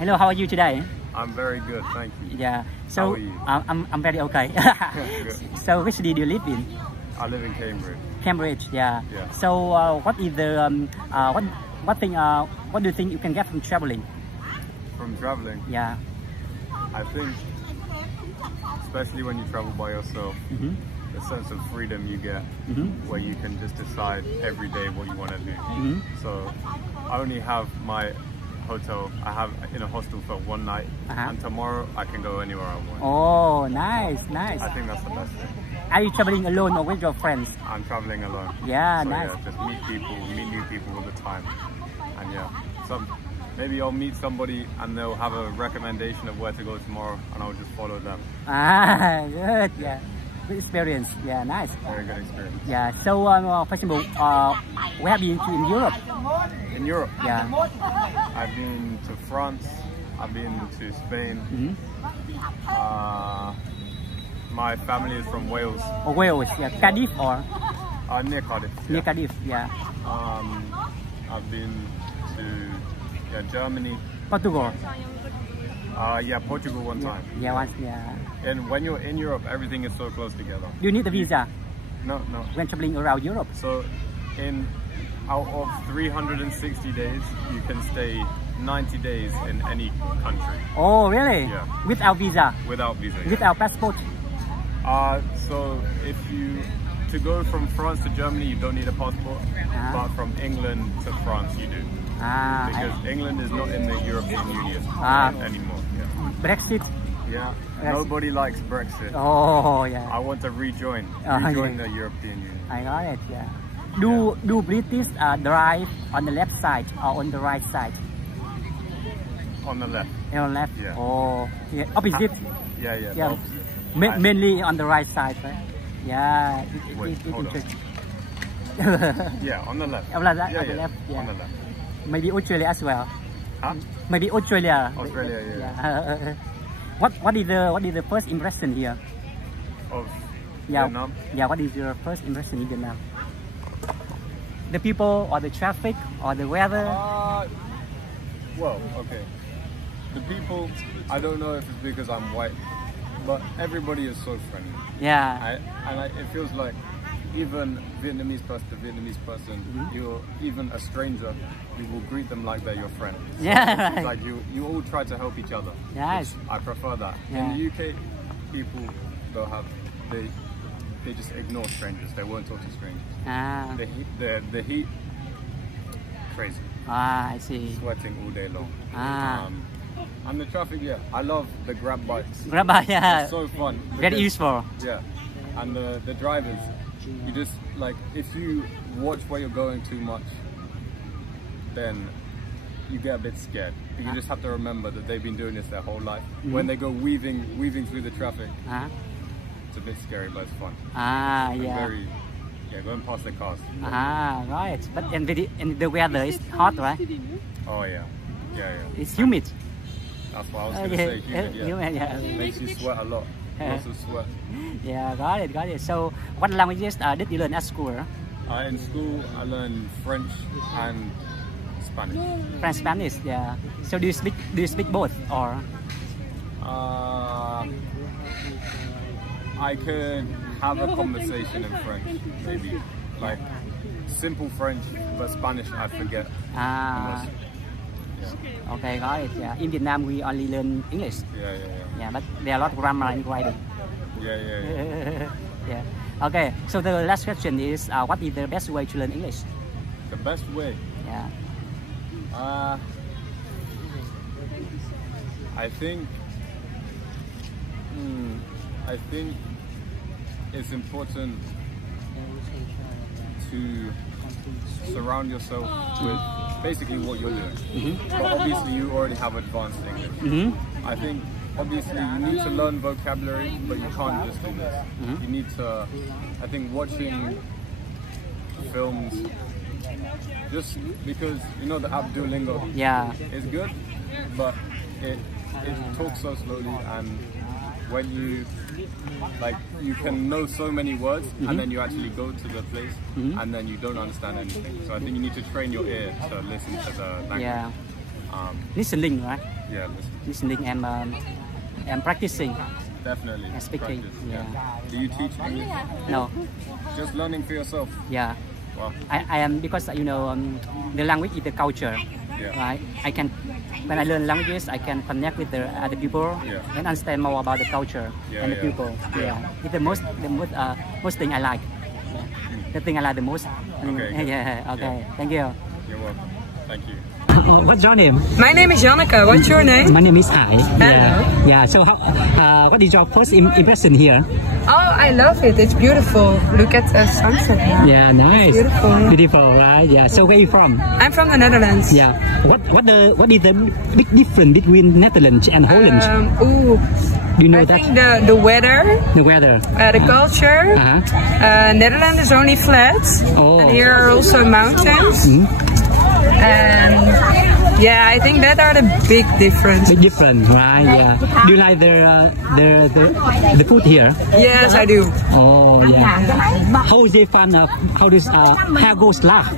Hello, how are you today? I'm very good, thank you. Yeah. So How are you? I'm very okay. Good. So which city do you live in? I live in Cambridge. Cambridge. Yeah. Yeah. So what is the what do you think you can get from traveling? From traveling, Yeah. I think, especially when you travel by yourself, Mm-hmm. the sense of freedom you get, Mm-hmm. where you can just decide every day what you want to do. Mm-hmm. So I only have my hotel. I have in a hostel for one night, Uh-huh. and tomorrow I can go anywhere I want. Oh, nice, nice. I think that's the best thing. Are you traveling alone or with your friends? I'm traveling alone. Yeah, So nice. yeah, just meet new people all the time, and yeah, maybe I'll meet somebody and they'll have a recommendation of where to go tomorrow, and I'll just follow them. Ah, good. Yeah. Good experience. Yeah, nice. Very good experience. Yeah. So for example, where have you been to in Europe? In Europe, Yeah. I've been to France. I've been to Spain. Mm-hmm. My family is from Wales, Or Wales? Yeah. Cardiff or near Cardiff. near Yeah. Cardiff? Yeah. I've been to Germany. Portugal. Portugal one time. Yeah. Once. Yeah. And when you're in Europe, everything is so close together. Do you need a visa No. when traveling around Europe? So, out of 360 days, you can stay 90 days in any country Oh, really? Yeah. Without visa? without visa. yeah. Without passport? So to go from France to Germany, you don't need a passport, but from England to France, you do. Because England is not in the European Union anymore. Yeah. Brexit? Yeah. Nobody likes Brexit. Oh, yeah. I want to rejoin Yeah. the European Union. I got it. Yeah. Do British drive on the left side or on the right side? On the left. On left. Yeah. Oh, yeah. Opposite. Yeah. Yeah. The opposite. Mainly on the right side, right? Yeah. Wait, hold on. Yeah, on the left. On the left. Yeah. On the left. Maybe Australia as well. Huh? Maybe Australia. Australia, yeah. What is the first impression here? Of Yeah. Vietnam. Yeah. What is your first impression in Vietnam? The people, or the traffic, or the weather? Well, okay. The people, I don't know if it's because I'm white, but everybody is so friendly. Yeah. It feels like even Vietnamese person to Vietnamese person, you're even a stranger, you will greet them like they're your friend. So Yeah, it's right. like you all try to help each other. Yes. I prefer that. Yeah. In the UK, people they just ignore strangers. They won't talk to strangers. Ah. The heat, crazy. I see. Sweating all day long. And the traffic, yeah. I love the grab bikes. Grab bike, yeah. It's so fun. Very because- useful. Yeah. And the drivers, you just, like, if you watch where you're going too much, then you get a bit scared. But you just have to remember that they've been doing this their whole life. When they go weaving through the traffic, it's a bit scary, but it's fun. And Yeah. going past the cars. Right. But and the weather is hot, right? Oh yeah. It's humid. That's what I was going to say. Humid, yeah. Humid, yeah. Makes you sweat a lot. Lots of sweat. Yeah, got it. So, what languages did you learn at school? In school, I learned French and Spanish. French, Spanish, yeah. So, do you speak both, or? I could have a conversation in French, maybe. Like, simple French, but Spanish I forget. Yeah. Okay, got it. Yeah. In Vietnam, we only learn English. Yeah. But there are a lot of grammar and writing. Yeah. Yeah. Okay. So the last question is, what is the best way to learn English? The best way? Yeah. I think it's important to surround yourself with basically what you're doing. But obviously you already have advanced English. I think obviously you need to learn vocabulary, but you can't just do this. You need to, I think, watching films, just because the app Duolingo is good, but it talks so slowly, and when you can know so many words and then you actually go to the place and then you don't understand anything. So I think you need to train your ear to listen to the language. Listening, right? Yeah, listening and practicing definitely. and speaking. Practice, Yeah. Do you teach English? No. Just learning for yourself. Yeah. Wow. I am, because the language is the culture. Yeah. Right. When I learn languages, I can connect with the other people and understand more about the culture and the people. Yeah. It's the most thing I like. The thing I like the most. Okay. Yeah. Okay. Yeah. Thank you. You're welcome. Thank you. What's your name? My name is Janneke. What's your name? My name is Ai. Hello. Yeah. So what is your first impression here? Oh, I love it. It's beautiful. Look at the sunset now. Yeah, nice. Beautiful. Beautiful, right? Yeah. So where are you from? I'm from the Netherlands. Yeah. What is the big difference between Netherlands and Holland? Do you know I that? think the weather, The weather. the culture. Netherlands is only flat, and here are also mountains. And yeah, I think that are the big difference. Big difference, right? Yeah. Do you like the food here? Yes, I do. Oh yeah. How is it fun? How does hagelslag?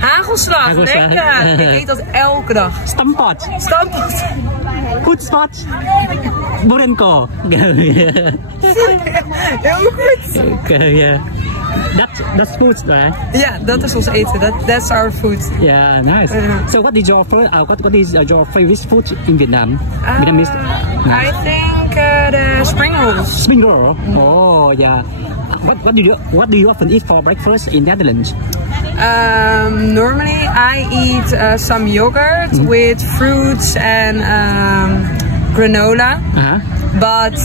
Hagelslag, lekker. Ik eet dat elke dag. Stamppot. Stamppot. Poetspot. Borenko. Heel goed. Okay, yeah. That's food, right? Ja, dat is ons eten. That's our food. Yeah, nice. So what is your favorite food in Vietnam? Vietnamese? I think the spring rolls. Spring roll. Oh yeah. What do you often eat for breakfast in Netherlands? Normally I eat some yogurt with fruits and granola. But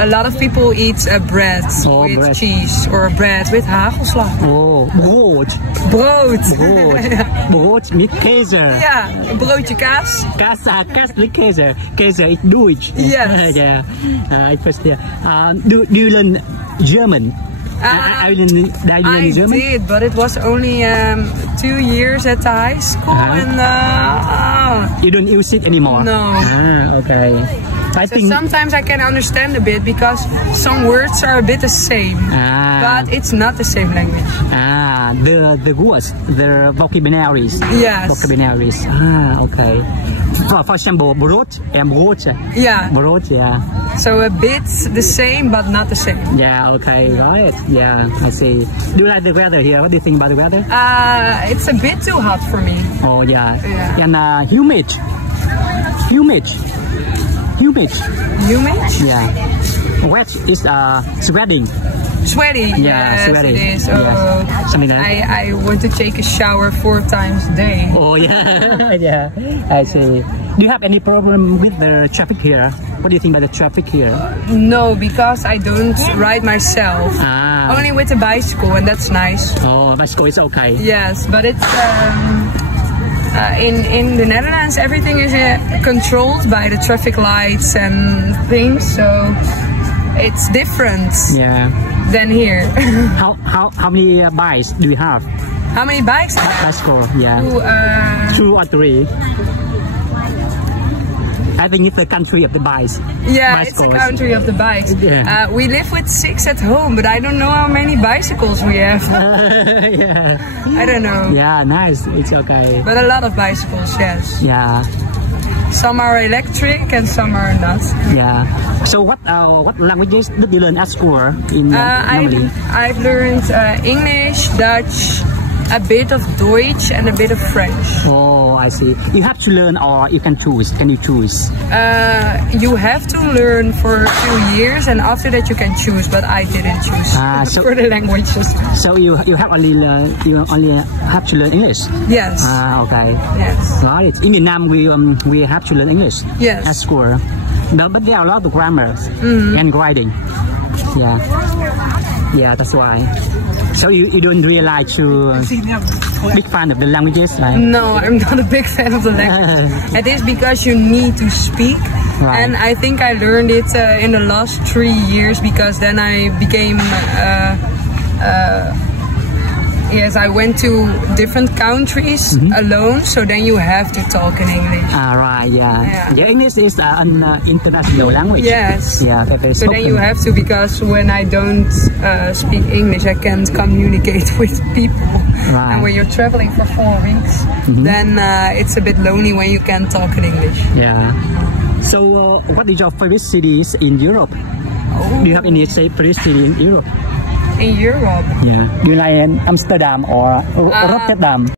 a lot of people eat bread with cheese or bread with hagelslag. Oh, brood. Brood. Brood met keizer. Ja, een broodje kaas. Kaas met keizer. Keizer is Deutsch. Yes. Yeah. I first do you learn German? I learned German? did, but it was only 2 years at the high school, and you don't use it anymore. No. Okay. I think sometimes I can understand a bit because some words are a bit the same, but it's not the same language. The words, the vocabularies. Yes. Vocabularies. Okay. For example, brood and broodje. Yeah. Brood, yeah. So a bit the same, but not the same. Yeah, okay, right. Yeah, I see. Do you like the weather here? What do you think about the weather? It's a bit too hot for me. Oh, yeah. Yeah. And humid. Yeah. Wet is sweating. Sweaty. Yeah, yes, sweaty. It is. Yes. Something like that. I want to take a shower 4 times a day. Oh yeah, yeah. I see. Do you have any problem with the traffic here? What do you think about the traffic here? No, because I don't ride myself. Only with a bicycle, and that's nice. Oh, bicycle is okay. Yes, but it's in the Netherlands everything is controlled by the traffic lights and things, so it's different. Yeah. Than here. How many bikes do you have? How many bikes? Bicycle, yeah. 2 or 3. I think it's the country of the bikes. Yeah, bicycles. It's the country of the bikes. Yeah. We live with 6 at home, but I don't know how many bicycles we have. Yeah. I don't know. Yeah, nice. It's okay. But a lot of bicycles, yes. Yeah. Some are electric and some are not. Yeah. So what languages did you learn at school in normally? I've learned English, Dutch, a bit of Deutsch and a bit of French. Oh, I see. You have to learn or you can choose? Can you choose? You have to learn for 2 years and after that you can choose, but I didn't choose for the languages. So you only have to learn English? Yes. Okay. Yes. Right. In Vietnam we have to learn English at school. No, but there are a lot of grammars and writing. Yeah. Yeah, that's why. So you don't really like to big fan of the languages? Like? No, I'm not a big fan of the language. It is because you need to speak. Right. And I think I learned it in the last 3 years because then I became Yes, I went to different countries alone, so then you have to talk in English. Right, yeah. Yeah, English is an international language. Yes. Yeah, so then you have to, because when I don't speak English, I can't communicate with people. Right. And when you're traveling for 4 weeks, then it's a bit lonely when you can't talk in English. Yeah. So, what is your favorite cities in Europe? Oh. Do you have any favorite city in Europe? In Europe? Yeah. Do you like Amsterdam or Rotterdam?